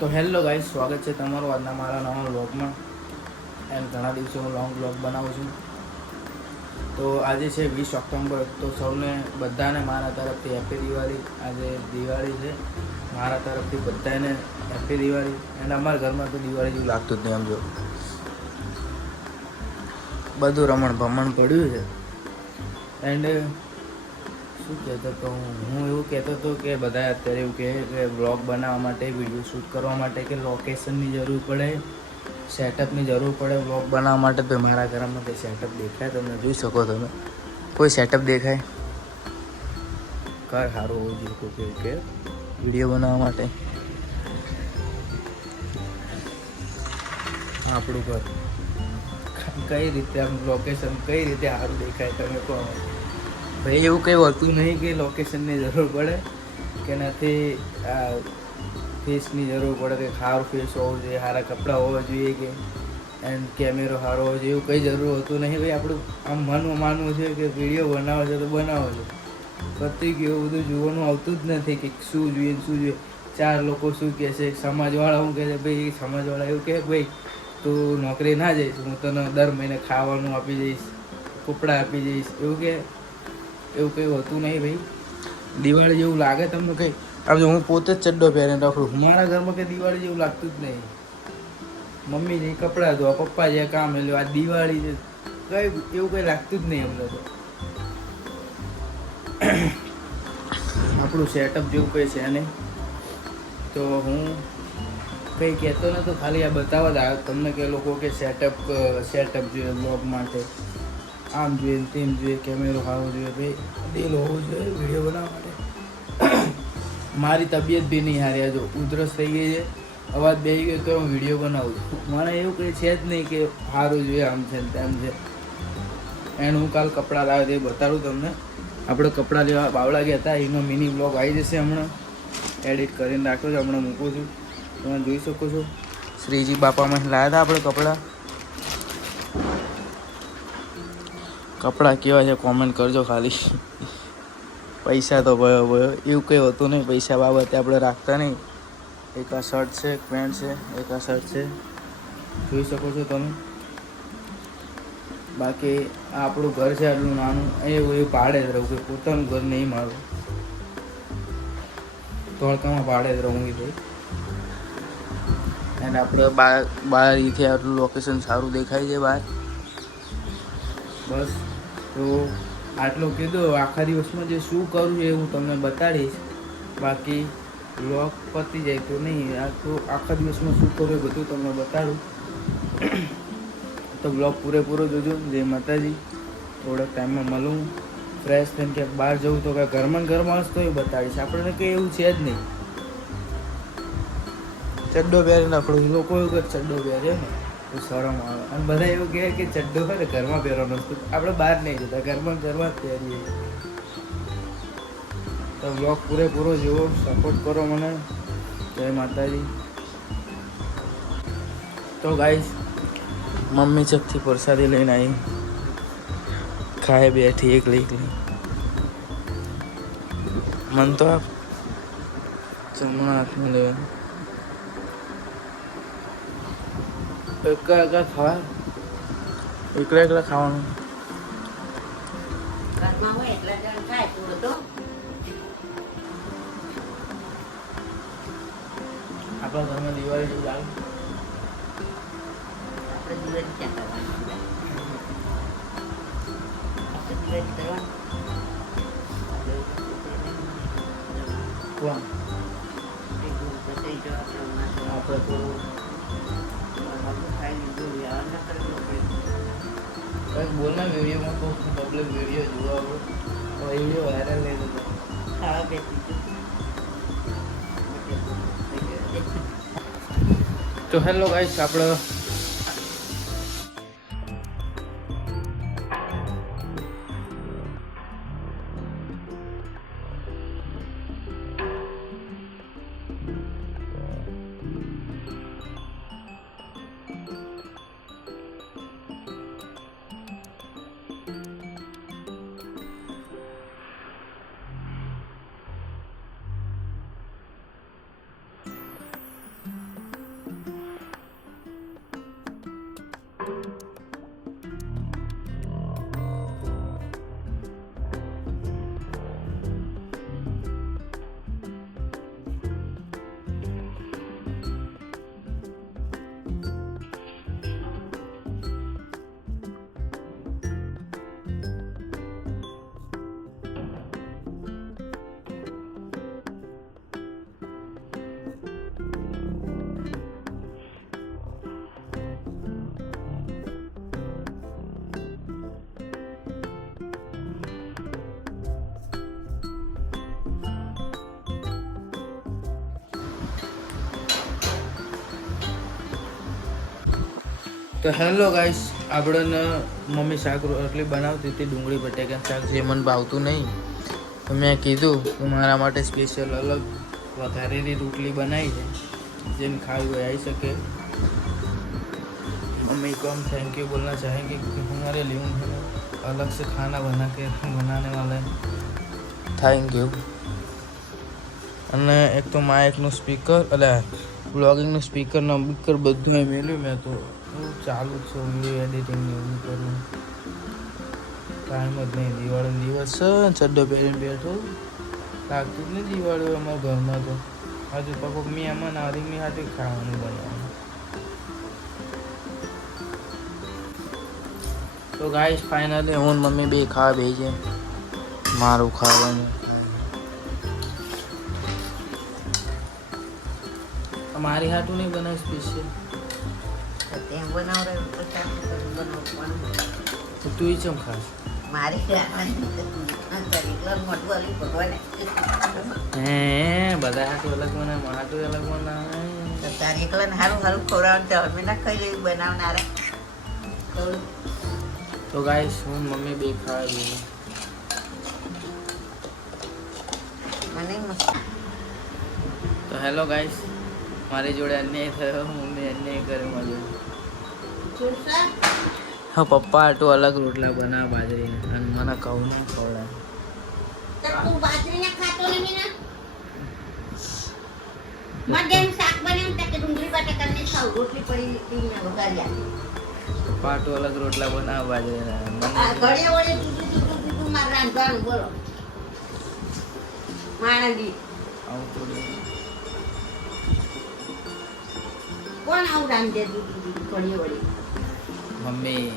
તો hello guys, સ્વાગત છે તમારું આજના મારા નવા વ્લોગમાં. એન્ડ ઘણા દિવસે હું લોંગ વ્લોગ બનાવું છું. તો આજે છે 20 ઓક્ટોબર. તો સૌને બધાને મારા તરફથી હેપી દિવાળી. આજે દિવાળી છે, મારા તરફથી બધાને હેપી દિવાળી. એન્ડ અમારા ઘરમાં તો દિવાળી જેવું લાગતું જ નહીં. આમ જો બધું રમણ ભમણ પડ્યું છે. એન્ડ શું કહેતો હતો હું એવું કહેતો હતો કે બધા અત્યારે એવું કહે કે વ્લોગ બનાવવા માટે, વિડીયો શૂટ કરવા માટે કે લોકેશનની જરૂર પડે, સેટઅપની જરૂર પડે વ્લોગ બનાવવા માટે. તો મારા ઘરમાં તે સેટઅપ દેખાય, તમે જોઈ શકો. તમે કોઈ સેટઅપ દેખાય? ઘર સારું હોવું જોઈએ કોઈ કે વિડીયો બનાવવા માટે. આપણું ઘર કઈ રીતે, આમ લોકેશન કઈ રીતે સારું દેખાય તમે કહો ભાઈ? એવું કંઈ હોતું નહીં કે લોકેશનની જરૂર પડે કે નથી, ફેસની જરૂર પડે કે સારું ફેસ હોવું જોઈએ, સારા કપડાં હોવા જોઈએ કે એન્ડ કેમેરો સારો હોવો જોઈએ. એવું કંઈ જરૂર હોતું નહીં ભાઈ. આપણું આમ મનમાં માનવું છે કે વિડીયો બનાવો છે તો બનાવો છે. પ્રત્યેક એવું બધું જોવાનું આવતું જ નથી કે શું જોઈએ શું જોઈએ. ચાર લોકો શું કહે છે, સમાજવાળા શું કહે છે ભાઈ? સમાજવાળા એવું કહે ભાઈ તું નોકરી ના જઈશ, હું તને દર મહિને ખાવાનું આપી દઈશ, કપડાં આપી દઈશ. એવું કે એવું કંઈ હોતું નહીં ભાઈ. દિવાળી જેવું લાગે તમને કંઈ? આમ જો હું પોતે જ ચડ્ડો પહેરીને રાખું, મારા ઘરમાં કંઈ દિવાળી જેવું લાગતું જ નહીં. મમ્મી જે કપડાં ધોવા, પપ્પા જે કામ એ આ દિવાળી છે કંઈ એવું કંઈ લાગતું જ નહીં અમને તો. આપણું સેટઅપ જેવું કંઈ છે નહીં. તો હું કંઈ કહેતો નહોતો, ખાલી આ બતાવવા જ આવ્યો તમને કે લોકો કે સેટઅપ જોઈએ બ્લોગ માટે, આમ જોઈએ તેમ જોઈએ, કેમેરો સારો જોઈએ ભાઈ, દિલ હોવું જોઈએ વિડીયો બનાવવા માટે. મારી તબિયત બી નહીં હારી, જો ઉધરસ થઈ ગઈ છે, અવાજ બેસી ગયો તો હું વિડીયો બનાવું છું. મને એવું કંઈ છે જ નહીં કે સારું જોઈએ આમ છે ને તેમ છે. એન્ડ હું કાલ કપડાં લાવ્યો તે બતાડું તમને. આપણે કપડાં લેવા બાવળા ગયા હતા, એનો મિની બ્લોગ આવી જશે હમણાં. એડિટ કરીને રાખ્યો છે, હમણાં મૂકું છું. તમે જોઈ શકો છો. શ્રીજી બાપામાં લાવ્યા હતા આપણે કપડાં. કપડાં કેવા છે કોમેન્ટ કરજો ખાલી. પૈસા તો ભયો એવું કંઈ હોતું નહીં. પૈસા બાબતે આપણે રાખતા નહીં. એક આ શર્ટ છે, એક પેન્ટ છે, એક આ શર્ટ છે, જોઈ શકો છો તમે. બાકી આ આપણું ઘર છે આટલું નાનું, એવું ભાડે જ રહું, કે પોતાનું ઘર નહીં મારું. ધોળકામાં ભાડે જ રહું ભાઈ. અને આપણે બહાર અહીંથી આટલું લોકેશન સારું દેખાય છે બહાર. બસ તો આટલું કીધું. આખા દિવસમાં જે શું કરું છે એ હું તમને બતાડીશ. બાકી બ્લોગ પતી જાય તો નહીં. આ તો આખા દિવસમાં શું કરું એ બધું તમને બતાડું. તો બ્લોગ પૂરેપૂરો જોજો. જય માતાજી. થોડાક ટાઈમમાં મળું, ફ્રેશ થઈને ક્યાંક બહાર જવું તો કાંઈ ઘરમાં જ તો એ બતાડીશ. આપણને કંઈ એવું છે જ નહીં. ચડ્ડો પહેરીને આપણું લોકો એવું કે ચડ્ડો પહેર્યો ને તો શરમ આવે. અને બધા એવું કહે કે ચડ્ડો હોય ને ઘરમાં પહેરવાનો. આપણે બહાર નહીં જતા, ઘરમાં જ પહેરીએ. તો બ્લોગ પૂરેપૂરો જુઓ, સપોર્ટ કરો મને. જય માતાજી. તો ગાઈસ, મમ્મી ચકથી પ્રસાદી લઈને આવી, ખાય બેઠી એકલી. મન તો આપ જમણા હાથમાં લે. એકલા ખાવા, એકલા ખાવાનું. આપણા ઘરમાં દિવાળી જેવું લાગે. કોણ આપણે તો કંઈક બોલના વિડીયોમાં તો પબ્લિક વિડીયો જોવા વિડીયો વાયરલ લઈ જતો. તો હેલો ગાઈસ, આપણે તો હેલો ગાઈસ, આપણને મમ્મી શાક રોટલી બનાવતી હતી, ડુંગળી બટેકા શાક, જે મને ભાવતું નહીં. તો મેં કીધું કે મારા માટે સ્પેશિયલ અલગ વઘારેલી રોટલી બનાવી છે, જેને खाई हुए आई सके. मम्मी को हम थैंक यू बोलना चाहेंगे क्योंकि हमारे लिए उन्होंने अलग से खाना बनाने वाला है. Thank you. અને એક તો માઇકનું સ્પીકર એટલે બ્લોગિંગનું સ્પીકર નંબર બધું મેળવ્યું. મેં તો ચાલુ જ છે વિડીયો એડિટિંગ ને એવું કરવું. ટાઈમ જ નહીં. દિવાળીનો દિવસ છે, ચડ્ડો પહેરીને બેઠો, લાગતું જ નહીં દિવાળી અમારા ઘરમાં. તો હજુ તો કોઈક મહેમાન આવીને હાથે ખાવાનું બનાવવાનું. તો ગાઈસ ફાઇનલી હું મમ્મી બે ખાવા બે છે. મારું ખાવાનું મારી હાટું નહીં બનાવ સ્પેશિયલ. તો તું ચમ ખાસ હે બધા હાટું અલગ બનાવે, હાટું અલગ બનાવે. તારે એકલા સારું સારું ખવડાવવાનું અમે ના ખાઈ લઈ બનાવનારા. તો ગાઈસ હું મમ્મી બે ખાવા ગઈ. મને તો હેલો ગાઈસ, મારી જોડે અન્યાય થયો, મમ્મી અન્યાય કરે મારી જોડે. હા, પપ્પા આટલું અલગ રોટલા બનાવે બાજરીના, અને મને કહું ના ખવડાય. તું બાજરીના ખાતો નહીં ને? મધ્યમ શાક બનાવ્યું કે ડુંગળી બટાકાની ખાવ રોટલી પડી પીને વઘારી આપી. પપ્પા આટલું અલગ રોટલા બનાવે બાજરીના. આ ઘડીએ વળે તું મારે રાંધવાનું બોલો માણસી. આવું થોડું કોણ આવું રાંધે ઘડીએ વળી? મમ્મી.